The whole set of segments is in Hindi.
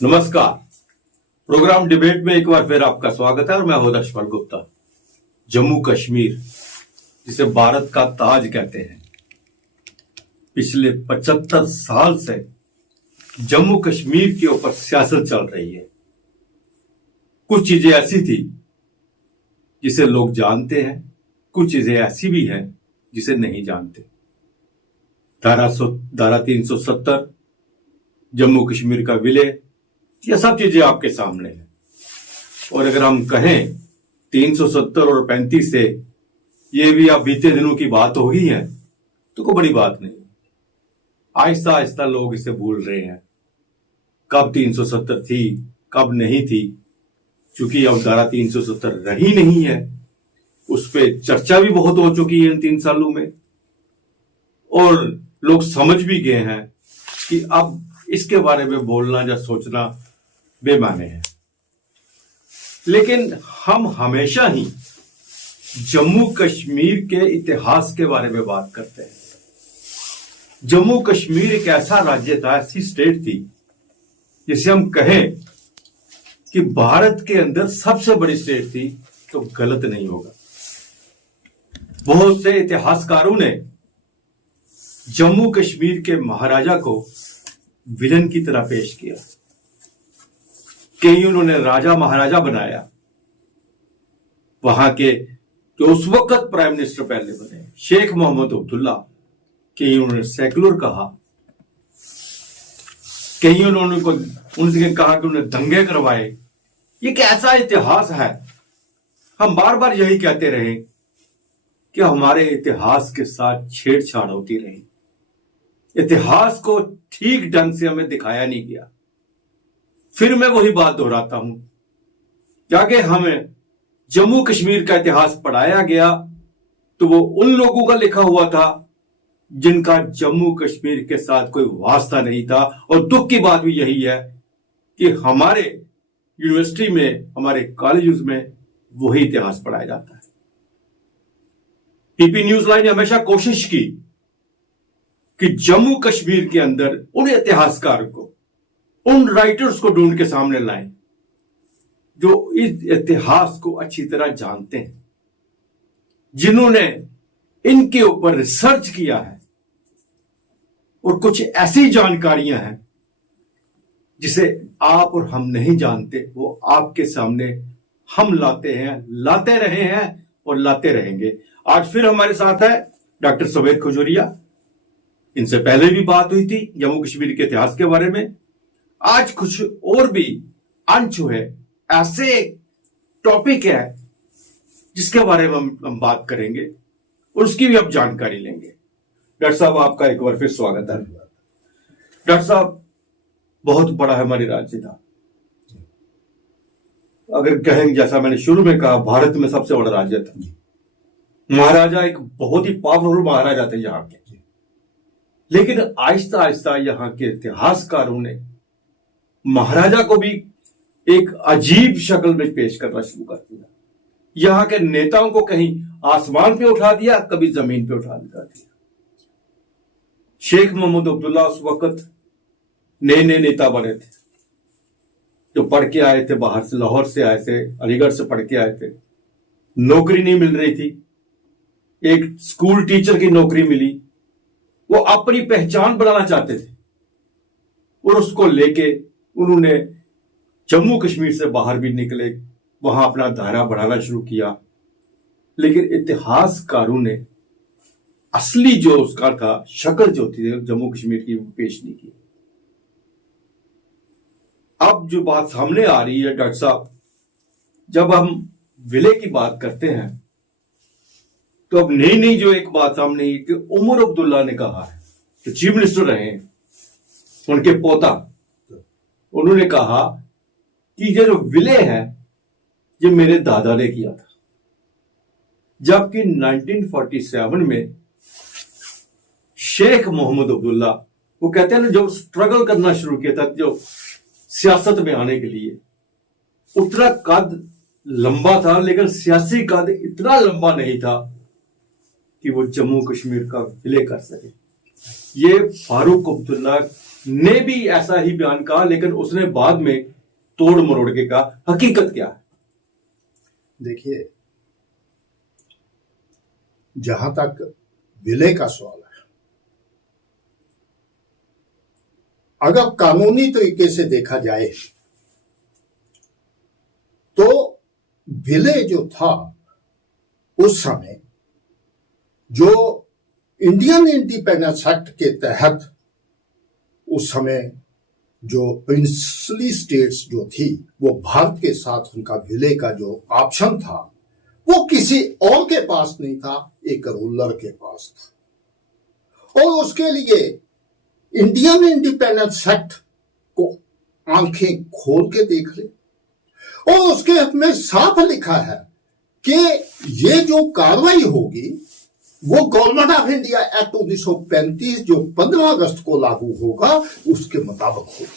नमस्कार। प्रोग्राम डिबेट में एक बार फिर आपका स्वागत है और मैं हूं दर्शपाल गुप्ता। जम्मू कश्मीर जिसे भारत का ताज कहते हैं, पिछले 75 साल से जम्मू कश्मीर के ऊपर सियासत चल रही है। कुछ चीजें ऐसी थी जिसे लोग जानते हैं, कुछ चीजें ऐसी भी हैं जिसे नहीं जानते। धारा 370, जम्मू कश्मीर का विलय, ये सब चीजें आपके सामने है। और अगर हम कहें 370 और 35 से ये भी अब बीते दिनों की बात हो गई है तो कोई बड़ी बात नहीं। आहिस्ता आहिस्ता लोग इसे भूल रहे हैं, कब 370 थी कब नहीं थी। क्योंकि अब धारा 370 रही नहीं है, उस पर चर्चा भी बहुत हो चुकी है इन 3 सालों में, और लोग समझ भी गए हैं कि अब इसके बारे में बोलना या सोचना बेमाने है। लेकिन हम हमेशा ही जम्मू कश्मीर के इतिहास के बारे में बात करते हैं। जम्मू कश्मीर एक ऐसा राज्य था, ऐसी स्टेट थी जिसे हम कहें कि भारत के अंदर सबसे बड़ी स्टेट थी तो गलत नहीं होगा। बहुत से इतिहासकारों ने जम्मू कश्मीर के महाराजा को विलन की तरह पेश किया। कई उन्होंने राजा महाराजा बनाया। वहां के जो उस वक्त प्राइम मिनिस्टर पहले बने शेख मोहम्मद अब्दुल्ला, कई उन्होंने सेकुलर कहा, कई उन्होंने उनसे कहा कि उन्होंने दंगे करवाए। ये एक ऐसा इतिहास है, हम बार बार यही कहते रहे कि हमारे इतिहास के साथ छेड़छाड़ होती रही। इतिहास को ठीक ढंग से हमें दिखाया नहीं गया। फिर मैं वही बात दोहराता हूं कि अगर हमें जम्मू कश्मीर का इतिहास पढ़ाया गया तो वो उन लोगों का लिखा हुआ था जिनका जम्मू कश्मीर के साथ कोई वास्ता नहीं था। और दुख की बात भी यही है कि हमारे यूनिवर्सिटी में, हमारे कॉलेज में वही इतिहास पढ़ाया जाता है। टीपी न्यूज लाइन ने हमेशा कोशिश की कि जम्मू कश्मीर के अंदर उन इतिहासकार को, उन राइटर्स को ढूंढ के सामने लाएं जो इस इतिहास को अच्छी तरह जानते हैं, जिन्होंने इनके ऊपर रिसर्च किया है। और कुछ ऐसी जानकारियां हैं जिसे आप और हम नहीं जानते, वो आपके सामने हम लाते हैं, लाते रहे हैं और लाते रहेंगे। आज फिर हमारे साथ है डॉक्टर सवेद खजूरिया। इनसे पहले भी बात हुई थी जम्मू कश्मीर के इतिहास के बारे में। आज कुछ और भी अनछुए ऐसे टॉपिक है जिसके बारे में हम बात करेंगे और उसकी भी आप जानकारी लेंगे। डॉक्टर साहब, आपका एक बार फिर स्वागत है। डॉक्टर साहब, बहुत बड़ा है हमारी राज्य था। अगर कहें, जैसा मैंने शुरू में कहा, भारत में सबसे बड़ा राज्य था। महाराजा एक बहुत ही पावरफुल महाराजा थे यहाँ के। लेकिन आहिस्ता आहिस्ता यहाँ के इतिहासकारों ने महाराजा को भी एक अजीब शक्ल में पेश करना शुरू कर दिया। यहाँ के नेताओं को कहीं आसमान पे उठा दिया, कभी जमीन पे उठा दिया। शेख मोहम्मद अब्दुल्ला उस वक्त नए नए नेता बने थे, जो पढ़ के आए थे, बाहर से, लाहौर से आए थे, अलीगढ़ से पढ़ के आए थे। नौकरी नहीं मिल रही थी, एक स्कूल टीचर की नौकरी मिली। वो अपनी पहचान बनाना चाहते थे और उसको लेके उन्होंने जम्मू कश्मीर से बाहर भी निकले, वहां अपना दायरा बढ़ाना शुरू किया। लेकिन इतिहासकारों ने असली जो उसका था, शक्ल जो थी जम्मू कश्मीर की, वो पेश नहीं की। अब जो बात सामने आ रही है डॉक्टर साहब, जब हम विलय की बात करते हैं तो अब नई नई जो एक बात सामने आई कि उमर अब्दुल्ला ने कहा है, जो चीफ मिनिस्टर रहे हैं, उनके पोता, उन्होंने कहा कि ये जो विलय है ये मेरे दादा ने किया था। जबकि 1947 में शेख मोहम्मद अब्दुल्ला, वो कहते हैं ना, जो स्ट्रगल करना शुरू किया था, जो सियासत में आने के लिए, उतना कद लंबा था लेकिन सियासी कद इतना लंबा नहीं था कि वो जम्मू कश्मीर का विलय कर सके। ये फारूक अब्दुल्ला ने भी ऐसा ही बयान कहा, लेकिन उसने बाद में तोड़ मरोड़ के कहा। हकीकत क्या है? देखिए, जहां तक विलय का सवाल है, अगर कानूनी तरीके से देखा जाए तो विलय जो था उस समय, जो इंडियन इंडिपेंडेंस एक्ट के तहत उस समय जो प्रिंसली स्टेट्स जो थी, वो भारत के साथ उनका विलय का जो ऑप्शन था वो किसी और के पास नहीं था, एक रूलर के पास था। और उसके लिए इंडियन इंडिपेंडेंस एक्ट को आंखें खोल के देख ले, और उसके में साफ लिखा है कि ये जो कार्रवाई होगी वो गवर्नमेंट ऑफ इंडिया एक्ट 1935 जो 15 अगस्त को लागू होगा उसके मुताबिक होगी।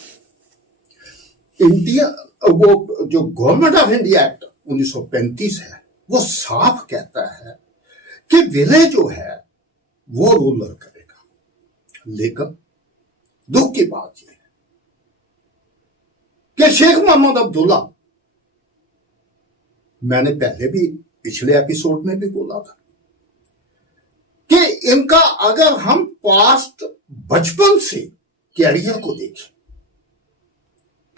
इंडिया वो जो गवर्नमेंट ऑफ इंडिया एक्ट 1935 है वो साफ कहता है कि विलय जो है वो रूलर करेगा। लेकिन दुख की बात यह है कि शेख मोहम्मद अब्दुल्ला, मैंने पहले भी पिछले एपिसोड में भी बोला था कि इनका अगर हम पास्ट बचपन से कैरियर को देखें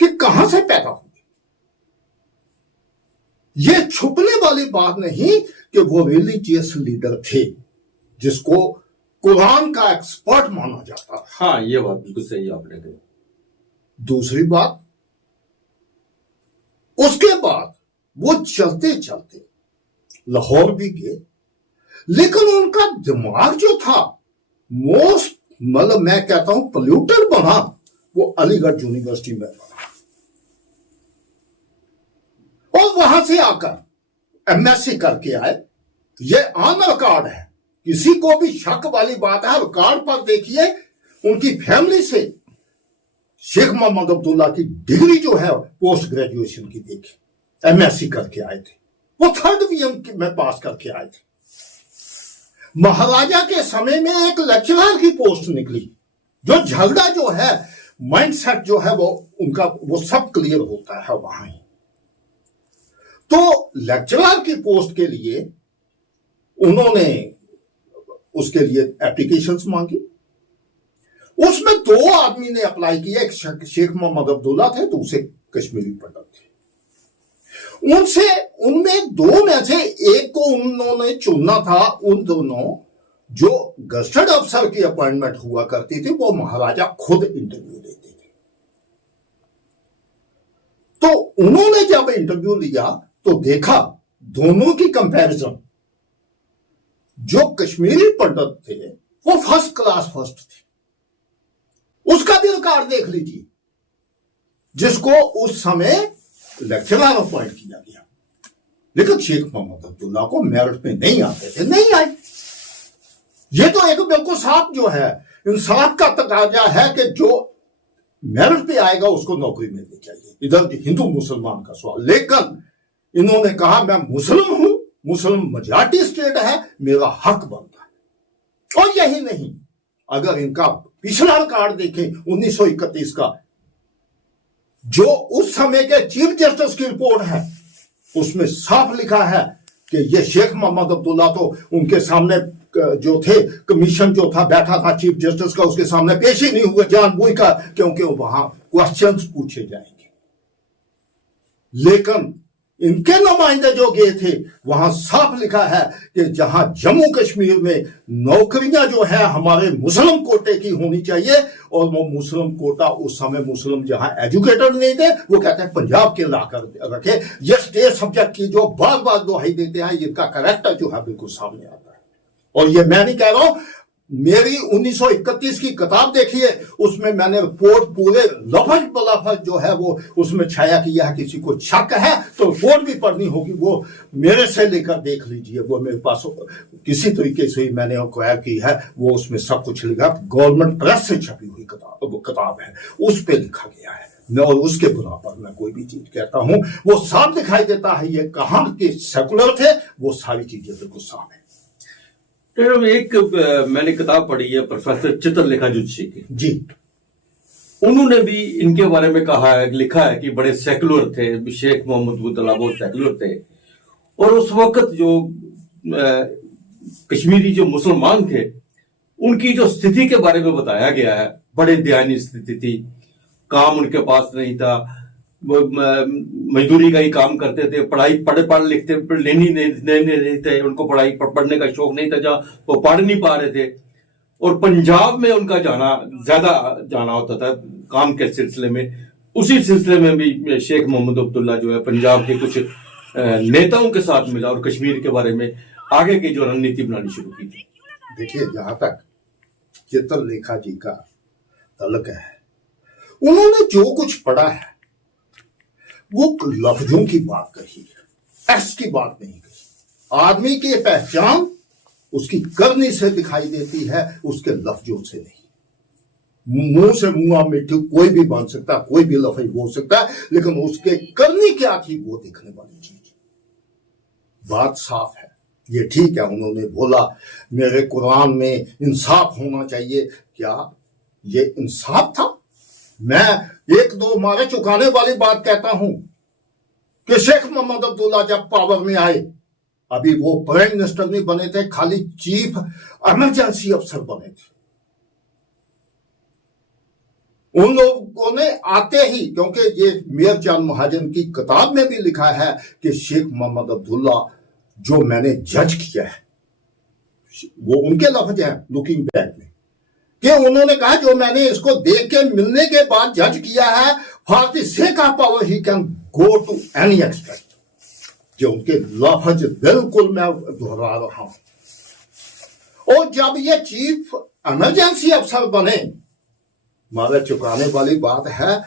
कि कहां से पैदा हुए, ये छुपने वाली बात नहीं कि वो रिलीजियस लीडर थे जिसको कुरान का एक्सपर्ट माना जाता था। हाँ, ये बात बिल्कुल सही आपने कही। दूसरी बात, उसके बाद वो चलते चलते लाहौर भी गए, लेकिन उनका दिमाग जो था मोस्ट, मतलब मैं कहता हूं पोल्यूटेड बना, वो अलीगढ़ यूनिवर्सिटी में बना। और वहां से आकर एमएससी करके आए। ये ऑन रिकॉर्ड है, किसी को भी शक वाली बात है, रिकॉर्ड पर देखिए उनकी फैमिली से शेख मोहम्मद अब्दुल्ला की डिग्री जो है पोस्ट ग्रेजुएशन की देखी, एमएससी करके आए थे, वो 3rd डिवीजन में पास करके आए थे। महाराजा के समय में एक लेक्चरर की पोस्ट निकली, जो झगड़ा जो है, माइंडसेट जो है वो उनका वो सब क्लियर होता है वहां ही। तो लेक्चरर की पोस्ट के लिए उन्होंने उसके लिए एप्लीकेशंस मांगी। उसमें 2 आदमी ने अप्लाई किया, एक शेख मोहम्मद अब्दुल्ला थे, दूसरे कश्मीरी पंडित थे। उनमें 2 में से एक को उन्होंने चुनना था। उन दोनों जो गस्टेड अफसर की अपॉइंटमेंट हुआ करती थी वो महाराजा खुद इंटरव्यू देते थे। तो उन्होंने जब इंटरव्यू लिया तो देखा दोनों की कंपैरिजन, जो कश्मीरी पंडित थे वो फर्स्ट क्लास फर्स्ट थे, उसका भी रिकॉर्ड देख लीजिए, जिसको उस समय लेक्चरर अपॉइंट किया गया। लेकिन शेख मोहम्मद अब्दुल्ला को मेरिट में नहीं आते थे, नहीं आए। ये तो एक बिल्कुल साफ जो है इंसाफ का तकाजा है कि जो मेरिट पे आएगा उसको नौकरी मिलनी चाहिए। इधर हिंदू मुसलमान का सवाल, लेकिन इन्होंने कहा मैं मुस्लिम हूं, मुस्लिम मेजॉरिटी स्टेट है, मेरा हक बनता है। और यही नहीं, अगर इनका पिछला रिकॉर्ड देखें 1931 का, जो उस समय के चीफ जस्टिस की रिपोर्ट है, उसमें साफ लिखा है कि ये शेख मोहम्मद अब्दुल्ला तो उनके सामने जो थे, कमीशन जो था बैठा था चीफ जस्टिस का, उसके सामने पेश ही नहीं हुए जानबूझ का, क्योंकि वहां क्वेश्चंस पूछे जाएंगे। लेकिन इनके नुमाइंदे जो गए थे वहां साफ लिखा है कि जहां जम्मू कश्मीर में नौकरियां जो है हमारे मुस्लिम कोटे की होनी चाहिए, और वो मुस्लिम कोटा उस समय मुस्लिम जहां एजुकेटेड नहीं थे वो कहते हैं पंजाब के लाकर रखे। ये स्टेट सब्जेक्ट की जो बार बार दुहाई देते हैं, इनका करेक्टर जो है बिल्कुल सामने आता है। और ये मैं नहीं कह रहा हूं, मेरी 1931 की किताब देखिए, उसमें मैंने रिपोर्ट पूरे लफज बलफज जो है वो उसमें छाया किया है। किसी को शक है तो रिपोर्ट भी पढ़नी होगी, वो मेरे से लेकर देख लीजिए, वो मेरे पास किसी तरीके से ही मैंने एक्वायर की है, वो उसमें सब कुछ लिखा, गवर्नमेंट प्रेस से छपी हुई किताब है, उस पर लिखा गया है। और उसके बुरा पर मैं कोई भी चीज कहता हूं वो साफ दिखाई देता है, ये कहां के सेकुलर थे, वो सारी चीजें बिल्कुल साफ है। तो एक मैंने किताब पढ़ी है प्रोफेसर चित्रलेखा जुत्सी की जी, उन्होंने भी इनके बारे में कहा है, लिखा है कि बड़े सेकुलर थे, शेख मोहम्मद अब्दुल्ला बहुत सेकुलर थे। और उस वक्त जो कश्मीरी जो मुसलमान थे उनकी जो स्थिति के बारे में बताया गया है, बड़े दयनीय स्थिति थी। काम उनके पास नहीं था, वो मजदूरी का ही काम करते थे, पढ़ाई पढ़ लिखते लेनी नहीं थे, उनको पढ़ाई पढ़ने का शौक नहीं था, जहाँ वो पढ़ नहीं पा रहे थे। और पंजाब में उनका ज्यादा जाना होता था काम के सिलसिले में। उसी सिलसिले में भी शेख मोहम्मद अब्दुल्ला जो है पंजाब के कुछ नेताओं के साथ मिला और कश्मीर के बारे में आगे की जो रणनीति बनानी शुरू की थी। देखिए, जहां तक चित्रलेखा जी का तल्लुक है, उन्होंने जो कुछ पढ़ा है वो लफ्जों की बात कही है, एक्स की बात नहीं कही। आदमी की पहचान उसकी करनी से दिखाई देती है, उसके लफ्जों से नहीं। मुंह से मुंह मिट्टी कोई भी बन सकता, कोई भी लफ्ज बोल सकता है, लेकिन उसके करनी क्या थी वो दिखने वाली चीज। बात साफ है। ये ठीक है, उन्होंने बोला मेरे कुरान में इंसाफ होना चाहिए। क्या ये इंसाफ था? मैं एक दो मारे चुकाने वाली बात कहता हूं कि शेख मोहम्मद अब्दुल्ला जब पावर में आए, अभी वो प्राइम मिनिस्टर नहीं बने थे, खाली चीफ इमरजेंसी अफसर बने थे। उन लोगों ने आते ही, क्योंकि ये मेयर चांद महाजन की किताब में भी लिखा है कि शेख मोहम्मद अब्दुल्ला जो मैंने जज किया है, वो उनके लफ्ज हैं लुकिंग बैक में, कि उन्होंने कहा जो मैंने इसको देख के मिलने के बाद जज किया है, for the sake of power he can go to any extent. जो उनके लफ्ज बिल्कुल मैं दोहरा रहा हूं। और जब ये चीफ इमरजेंसी अफसर बने, मारे चुकाने वाली बात है,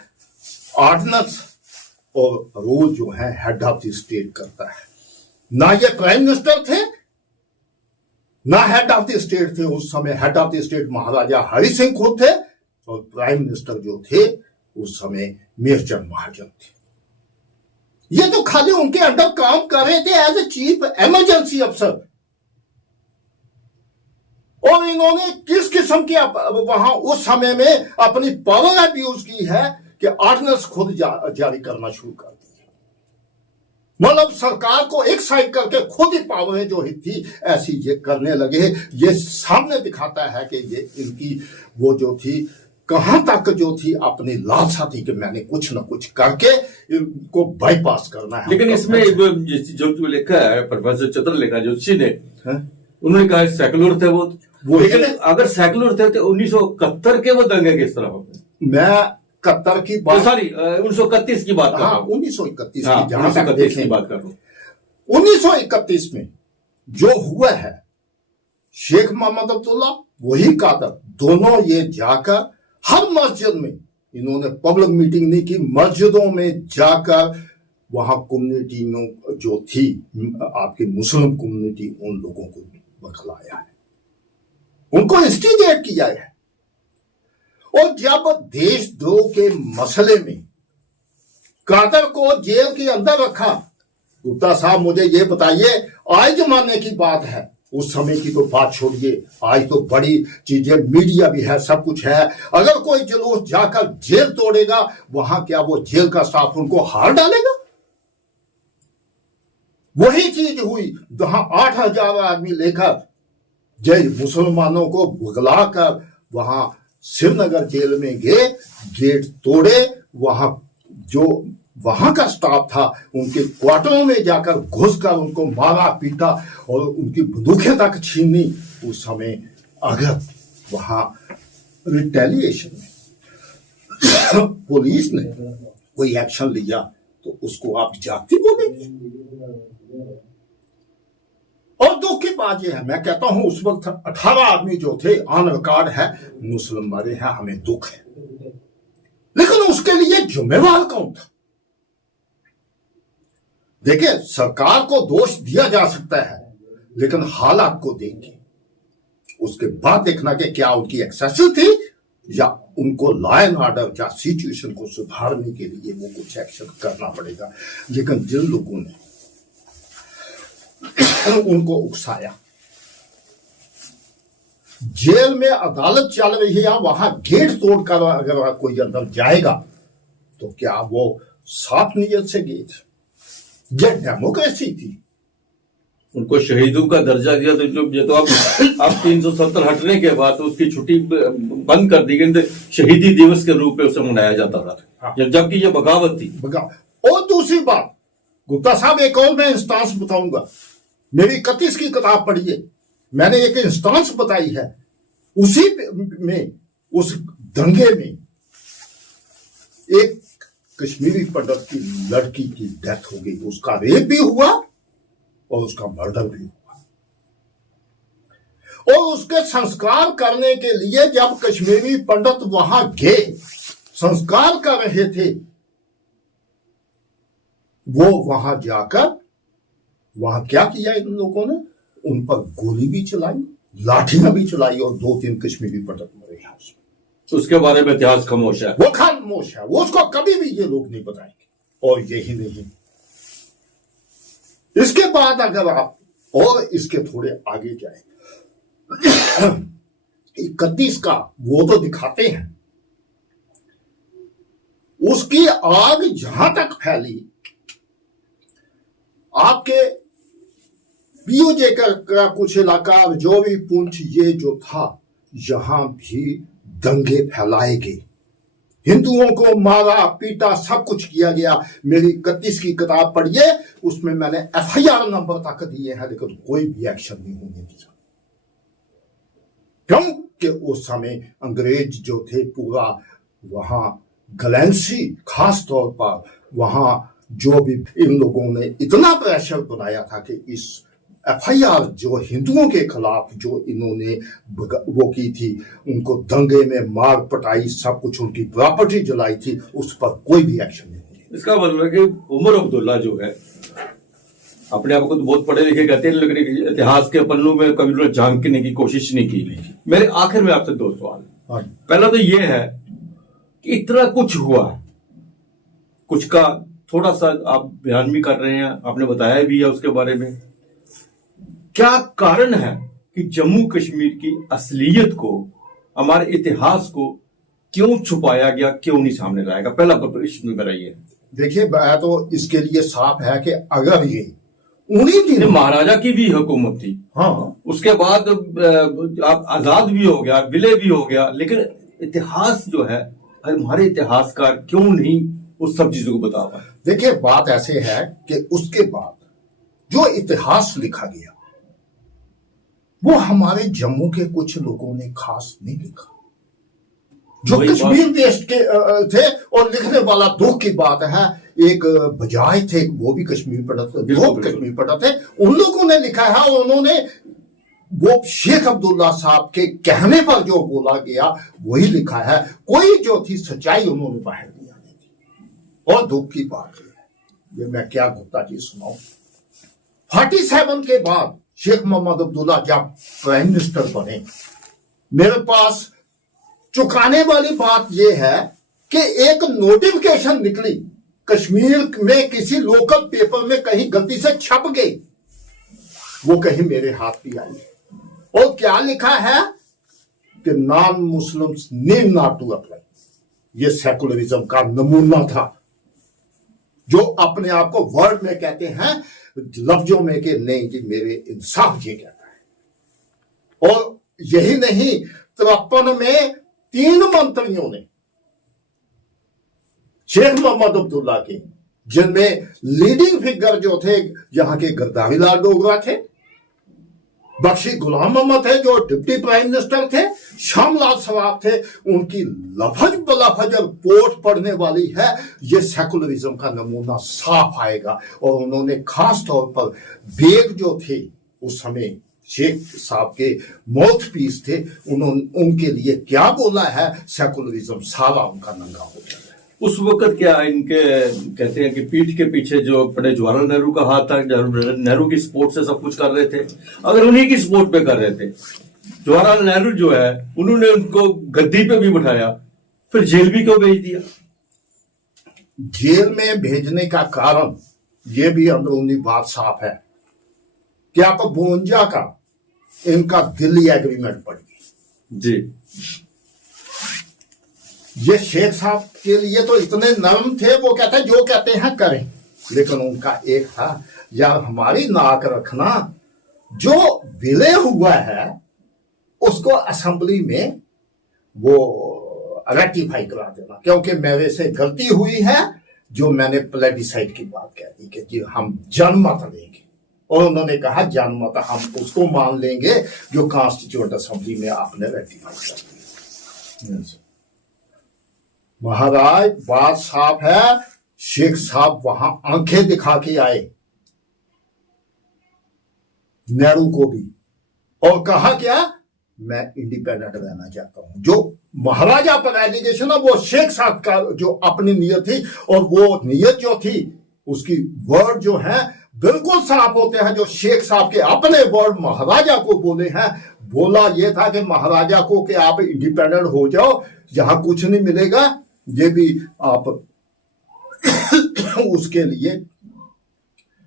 ऑर्डिनेंस और रूल जो है हेड ऑफ द स्टेट करता है। ना ये प्राइम मिनिस्टर थे ना हेड ऑफ द स्टेट थे। उस समय हेड ऑफ द स्टेट महाराजा हरि सिंह खुद थे और प्राइम मिनिस्टर जो थे उस समय मेयर चांद महाजन थे। ये तो खाली उनके अंडर काम कर रहे थे एज ए चीफ इमरजेंसी अफसर। और इन्होंने किस किस्म की वहां उस समय में अपनी पावर अब्यूज की है कि ऑर्डिनेंस खुद जारी करना शुरू कर दी। मतलब सरकार को एक साइड करके खुद ही पावर जो थी ऐसी ये करने लगे। ये सामने दिखाता है कि ये इनकी वो जो थी कहां तक जो थी अपनी लालसा थी कि मैंने कुछ ना कुछ करके इनको बाईपास करना है। लेकिन इसमें जो लिखा है प्रोफेसर चित्रलेखा जोशी ने, उन्होंने कहा सेकुलर थे वो लेकिन अगर सेकुलर थे तो 1971 के वो दंगे किस तरह होते? मैं 71 की बात, सॉरी 1931 की बात कर रहा हूं। 1931 हाँ, की जहां तक देखें की बात कर रहा हूं। 1931 में जो हुआ है, शेख मोहम्मद अब्दुल्ला वही कादर दोनों ये जाकर हर मस्जिद में, इन्होंने पब्लिक मीटिंग नहीं की, मस्जिदों में जाकर वहां कम्युनिटियों जो थी आपकी मुस्लिम कम्युनिटी, उन लोगों को बखलाया है, उनको इंस्टिगेट किया है। और जब देशद्रोह के मसले में कादर को जेल के अंदर रखा, गुप्ता साहब मुझे ये बताइए, आज जमाने की बात है, उस समय की तो बात छोड़िए, आज तो बड़ी चीजें, मीडिया भी है, सब कुछ है। अगर कोई जुलूस जाकर जेल तोड़ेगा, वहां क्या वो जेल का स्टाफ उनको हार डालेगा? वही चीज हुई जहां 8,000 आदमी लेकर जय मुसलमानों को बुगलाकर वहां श्रीनगर जेल में गए, गेट तोड़े, वहां जो वहां का स्टाफ था उनके क्वार्टरों में जाकर घुसकर उनको मारा पीटा और उनकी बंदूकें तक छीनी। उस समय अगर वहां रिटेलिएशन में पुलिस ने कोई एक्शन लिया तो उसको आप जाति बोलेंगे। और दुख की बात यह है, मैं कहता हूं उस वक्त 18 आदमी जो थे ऑन रिकॉर्ड है मुस्लिम मरे हैं, हमें दुख है, लेकिन उसके लिए जिम्मेवार कौन था? देखिए, सरकार को दोष दिया जा सकता है, लेकिन हालात को देखिए, उसके बाद देखना कि क्या उनकी एक्सेसिव थी या उनको लॉ एंड ऑर्डर या सिचुएशन को सुधारने के लिए वो कुछ एक्शन करना पड़ेगा। लेकिन जिन लोगों ने उनको उकसाया, जेल में अदालत चल रही है, वहां गेट तोड़कर अगर कोई अंदर जाएगा तो क्या वो साफ नीयत से गए थे? यह डेमोक्रेसी थी। उनको शहीदों का दर्जा दिया तो जो ये तो आप 370 हटने के बाद तो उसकी छुट्टी बंद कर दी गई, तो शहीदी दिवस के रूप में उसे मनाया जाता था। हाँ। जबकि ये बगावत थी। और दूसरी बात, गुप्ता साहब एक और मैं इंस्टांस बताऊंगा, मेरी 31 की किताब पढ़िए, मैंने एक इंस्टांस बताई है। उसी में उस दंगे में एक कश्मीरी पंडित की लड़की की डेथ हो गई, उसका रेप भी हुआ और उसका मर्डर भी हुआ। और उसके संस्कार करने के लिए जब कश्मीरी पंडित वहां गए, संस्कार कर रहे थे, वो वहां जाकर वहां क्या किया इन लोगों ने? उन पर गोली भी चलाई, लाठियां भी चलाई और 2-3 कश्मीरी पंडित मरे हैं उसमें। उसके बारे में इतिहास खामोश है। वो खामोश है, वो उसको कभी भी ये लोग नहीं बताएंगे। और यही नहीं, इसके बाद अगर आप और इसके थोड़े आगे जाए, 31 का वो तो दिखाते हैं, उसकी आग जहां तक फैली, आपके पीओजे का कुछ इलाका, जो भी पुंछ ये जो था, यहां भी दंगे फैलाए गए, हिंदुओं को मारा पीटा, सब कुछ किया गया। मेरी 31 की किताब पढ़िए, उसमें मैंने FIR नंबर तक दिए हैं, लेकिन कोई भी एक्शन नहीं होने दिया। क्योंकि उस समय अंग्रेज जो थे पूरा वहां गलेंसी, खास तौर पर वहां जो भी इन लोगों ने इतना प्रेशर बनाया था कि इस FIR जो हिंदुओं के खिलाफ जो इन्होंने वो की थी, उनको दंगे में मार पटाई, सब कुछ, उनकी प्रॉपर्टी जलाई थी, उस पर कोई भी एक्शन नहीं हुआ। इसका मतलब है कि उमर अब्दुल्ला जो है, अपने आप को तो बहुत पढ़े लिखे कहते हैं, लेकिन इतिहास के पन्नों में कभी उन्होंने झांकने की कोशिश नहीं की। मेरे आखिर में आपसे 2 सवाल। पहला तो ये है कि इतना कुछ हुआ, कुछ का थोड़ा सा आप बयान भी कर रहे हैं, आपने बताया भी है उसके बारे में, क्या कारण है कि जम्मू कश्मीर की असलियत को, हमारे इतिहास को क्यों छुपाया गया, क्यों नहीं सामने लाया गया? पहला प्रश्न मेरा ये है। देखिए, तो इसके लिए साफ है कि अगर ये उन्हीं दिन महाराजा की भी हुकूमत थी, हाँ, उसके बाद आप आजाद भी हो गया, विलय भी हो गया, लेकिन इतिहास जो है, हमारे इतिहासकार क्यों नहीं उस सब चीजों को बता पाए? देखिए, बात ऐसे है कि उसके बाद जो इतिहास लिखा गया, वो हमारे जम्मू के कुछ लोगों ने खास नहीं लिखा, जो कश्मीर देश के थे। और लिखने वाला दुख की बात है, एक बजाय थे, वो भी कश्मीर पंडित, 2 कश्मीर पंडित थे, उन लोगों ने लिखा है, और उन्होंने वो शेख अब्दुल्ला साहब के कहने पर जो बोला गया वही लिखा है। कोई जो थी सच्चाई उन्होंने बाहर नहीं आनी थी। और दुख की बात है, ये मैं क्या गुप्ता जी सुनाऊं, 47 के बाद शेख मोहम्मद अब्दुल्ला जब प्राइम मिनिस्टर बने, मेरे पास चुकाने वाली बात यह है कि एक नोटिफिकेशन निकली कश्मीर में, किसी लोकल पेपर में कहीं गलती से छप गई, वो कहीं मेरे हाथ भी आई, और क्या लिखा है कि non Muslims need not to apply. ये सेकुलरिज्म का नमूना था, जो अपने आप को वर्ड में कहते हैं, लफ्जों में कि नहीं जी, मेरे इंसाफ ये कहता है। और यही नहीं, 53 में 3 मंत्रियों ने, शेख मोहम्मद अब्दुल्ला के, जिनमें लीडिंग फिगर जो थे यहां के गद्दारी लाल डोगरा थे, बख्शी गुलाम मोहम्मद थे जो डिप्टी प्राइम मिनिस्टर थे, श्यामलाल सवाब थे, उनकी लफज बलफज रिपोर्ट पढ़ने वाली है, ये सेकुलरिज्म का नमूना साफ आएगा। और उन्होंने खास तौर पर बेग जो थे, उस समय शेख साहब के माउथ पीस थे, उन्होंने उनके लिए क्या बोला है, सेकुलरिज्म सारा उनका नंगा हो जाता है। उस वक्त क्या इनके कहते हैं कि पीठ के पीछे जो पंडित जवाहरलाल नेहरू का हाथ था, नेहरू की सपोर्ट से सब कुछ कर रहे थे। अगर उन्हीं की सपोर्ट पे कर रहे थे, जवाहरलाल नेहरू जो है, उन्होंने उनको गद्दी पे भी बिठाया, फिर जेल भी क्यों भेज दिया? जेल में भेजने का कारण यह भी अंदरूनी बात साफ है कि आप 52 का इनका दिल्ली एग्रीमेंट पढ़िए, जी। ये शेख साहब के लिए तो इतने नरम थे, वो कहते जो कहते हैं करें, लेकिन उनका एक था, यार हमारी नाक रखना, जो विलय हुआ है उसको असेंबली में वो रेक्टिफाई करा देना, क्योंकि मेरे से गलती हुई है जो मैंने प्लेबिसाइड की बात कह दी कि जी हम जनमत लेंगे, और उन्होंने कहा जनमत हम उसको मान लेंगे जो कॉन्स्टिट्यूएंट असेंबली में आपने रेक्टिफाई कर दिया। महाराज बात साफ है, शेख साहब वहां आंखें दिखा के आए नेहरू को भी, और कहा क्या, मैं इंडिपेंडेंट रहना चाहता हूं। जो महाराजा पर एलिगेशन है वो शेख साहब का जो अपनी नीयत थी, और वो नीयत जो थी उसकी वर्ड जो है बिल्कुल साफ होते हैं। जो शेख साहब के अपने वर्ड महाराजा को बोले हैं, बोला ये था कि महाराजा को कि आप इंडिपेंडेंट हो जाओ, यहां कुछ नहीं मिलेगा, ये भी आप उसके लिए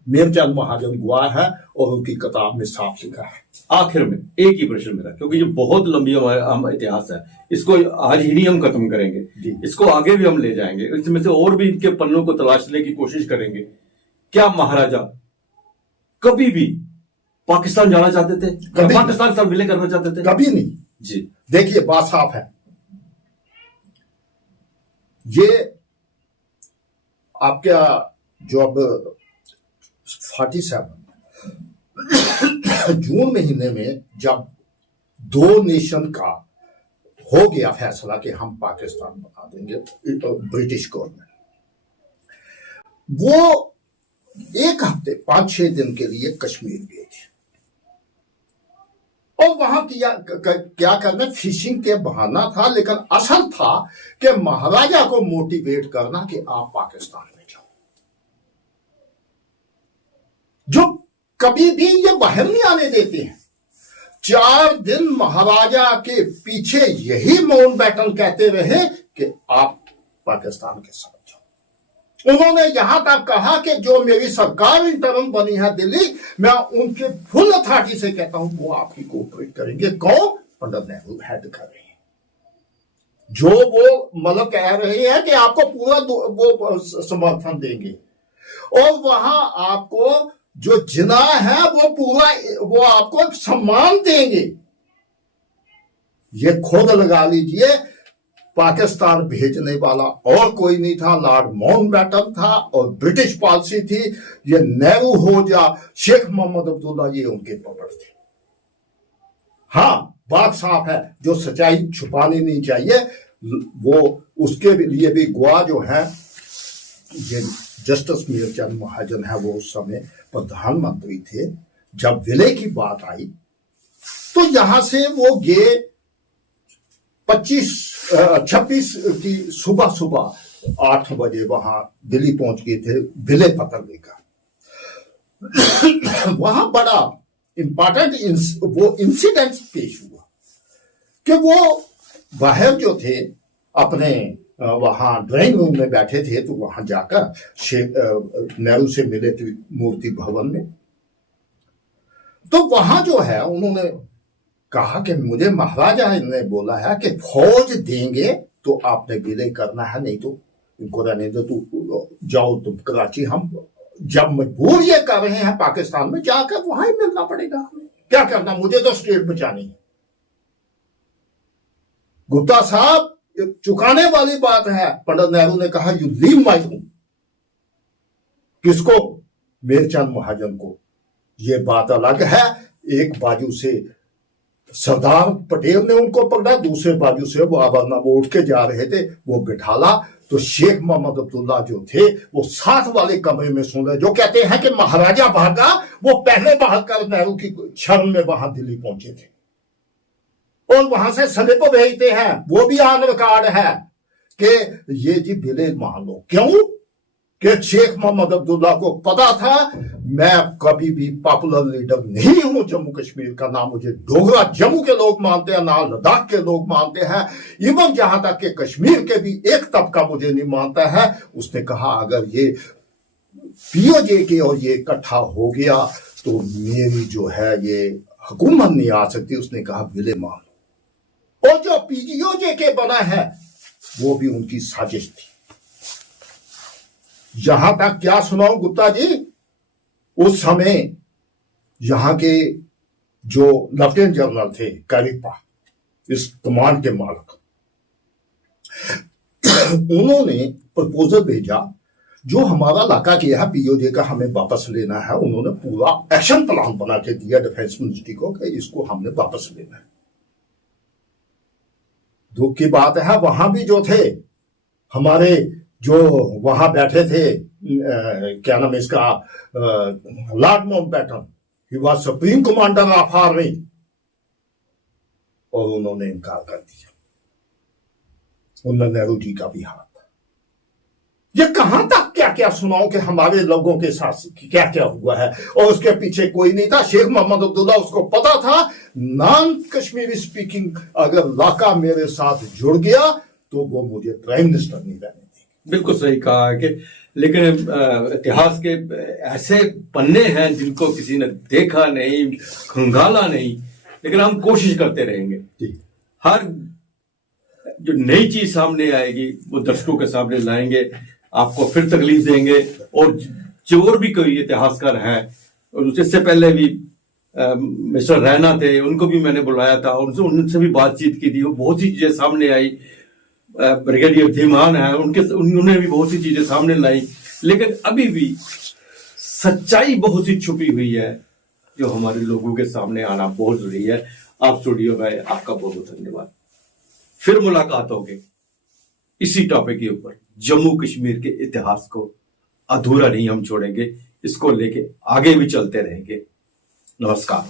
मेरचंद महाजन गवाह है, और उनकी किताब में साफ लिखा है। आखिर में एक ही प्रश्न मेरा, क्योंकि ये बहुत लंबी हम इतिहास है, इसको आज ही नहीं हम खत्म करेंगे, इसको आगे भी हम ले जाएंगे, इसमें से और भी इनके पन्नों को तलाशने की कोशिश करेंगे। क्या महाराजा कभी भी पाकिस्तान जाना चाहते थे? पाकिस्तान से विलय करना चाहते थे? कभी नहीं जी। देखिए बात साफ है, ये आपका जो अब 47 जून महीने में जब दो नेशन का हो गया फैसला कि हम पाकिस्तान बना देंगे, तो ब्रिटिश गवर्नमेंट वो एक हफ्ते 5-6 दिन के लिए कश्मीर गए थे, और वहां क्या करना, फिशिंग के बहाना था, लेकिन असल था कि महाराजा को मोटिवेट करना कि आप पाकिस्तान में जाओ। जो कभी भी ये बाहर नहीं आने देते हैं। 4 दिन महाराजा के पीछे यही माउंटबेटन कहते रहे कि आप पाकिस्तान के साथ जाओ। उन्होंने यहां तक कहा कि जो मेरी सरकार इंटरम बनी है दिल्ली, मैं उनके फुल अथॉरिटी से कहता हूं वो आपकी कोऑपरेट करेंगे। कौन? पंडित नेहरू हेड कर रहे हैं, जो वो मतलब कह रहे हैं कि आपको पूरा वो समर्थन देंगे, और वहां आपको जो जिना है वो पूरा वो आपको सम्मान देंगे। ये खुद लगा लीजिए, पाकिस्तान भेजने वाला और कोई नहीं था, लॉर्ड माउंटबेटन था, और ब्रिटिश पॉलिसी थी। ये नेहरू हो या शेख मोहम्मद अब्दुल्ला, ये उनके पकड़ थे। हाँ बात साफ है, जो सच्चाई छुपानी नहीं चाहिए, वो उसके लिए भी गवाह जो है ये जस्टिस मेरचंद महाजन है, वो उस समय प्रधानमंत्री थे। जब विलय की बात आई तो यहां से वो गए 26 की सुबह 8 बजे वहां दिल्ली पहुंच गए थे विलय पत्र लेकर। वहां बड़ा इंपॉर्टेंट वो इंसिडेंट पेश हुआ कि वो बाहर जो थे अपने वहां ड्राइंग रूम में बैठे थे, तो वहां जाकर नेहरू से मिले थे मूर्ति भवन में। तो वहां जो है उन्होंने कहा कि मुझे महाराजा ने बोला है कि फौज देंगे तो आपने विलय करना है, नहीं तो इनको रहने दो, तू जाओ तुम कराची। हम जब मजबूर ये कर रहे हैं पाकिस्तान में जाकर वहां ही मिलना पड़ेगा, हमें क्या करना, मुझे तो स्टेट बचानी है। गुप्ता साहब चुकाने वाली बात है। पंडित नेहरू ने कहा यू लीव माई होम। किसको? मेरचंद महाजन को। ये बात अलग है, एक बाजू से सरदार पटेल ने उनको पकड़ा, दूसरे बाजू से वो आबरना वो उठ के जा रहे थे, वो बिठाला। तो शेख मोहम्मद अब्दुल्ला जो थे वो साथ वाले कमरे में सुन रहे, जो कहते हैं कि महाराजा भागा, वो पहले भागकर नेहरू की शरण में वहां दिल्ली पहुंचे थे, और वहां से स्लिप भेजते हैं, वो भी ऑन रिकॉर्ड है कि ये जी विलय मान लो। क्यों? कि शेख मोहम्मद अब्दुल्ला को पता था मैं कभी भी पॉपुलर लीडर नहीं हूं जम्मू कश्मीर का, ना मुझे डोगरा जम्मू के लोग मानते हैं, ना लद्दाख के लोग मानते हैं, इवन जहां तक कि कश्मीर के भी एक तबका मुझे नहीं मानता है। उसने कहा अगर ये पीओजे के और ये इकट्ठा हो गया तो मेरी जो है ये हुकूमत नहीं आ सकती। उसने कहा विलय मान लो। और जो पीजीओजे के बना है वो भी उनकी साजिश थी। यहां तक क्या सुनाऊं गुप्ता जी, उस समय यहां के जो लेफ्टिनेंट जनरल थे करिप्पा, इस कमांड के मालिक, उन्होंने प्रपोजल भेजा जो हमारा इलाका किया है पीओजे का हमें वापस लेना है। उन्होंने पूरा एक्शन प्लान बना के दिया डिफेंस मिनिस्ट्री को कि इसको हमने वापस लेना है। दुख की बात है वहां भी जो थे हमारे जो वहां बैठे थे क्या नाम इसका Lord Mountbatten, he was supreme commander of army, और उन्होंने इनकार कर दिया। उनमें नेहरू जी का भी हाथ था। ये कहां तक क्या क्या सुनाओ कि हमारे लोगों के साथ क्या क्या हुआ है, और उसके पीछे कोई नहीं था। शेख मोहम्मद अब्दुल्ला, उसको पता था नॉन कश्मीरी स्पीकिंग अगर इलाका मेरे साथ जुड़ गया तो वो मुझे प्राइम मिनिस्टर नहीं रहने देंगे। बिल्कुल सही कहा है कि लेकिन इतिहास के ऐसे पन्ने हैं जिनको किसी ने देखा नहीं, खंगाला नहीं, लेकिन हम कोशिश करते रहेंगे। हर जो नई चीज सामने आएगी वो दर्शकों के सामने लाएंगे, आपको फिर तकलीफ देंगे। और जो और भी कोई इतिहासकार हैं, और उससे पहले भी मिस्टर रैना थे, उनको भी मैंने बुलाया था, उनसे भी बातचीत की थी, वो बहुत सी चीजें सामने आई। ब्रिगेडियर धीमान है, उन्होंने भी बहुत सी चीजें सामने लाई, लेकिन अभी भी सच्चाई बहुत सी छुपी हुई है जो हमारे लोगों के सामने आना बहुत जरूरी है। आप स्टूडियो में, आपका बहुत बहुत धन्यवाद। फिर मुलाकात होगी इसी टॉपिक के ऊपर। जम्मू कश्मीर के इतिहास को अधूरा नहीं हम छोड़ेंगे, इसको लेके आगे भी चलते रहेंगे। नमस्कार।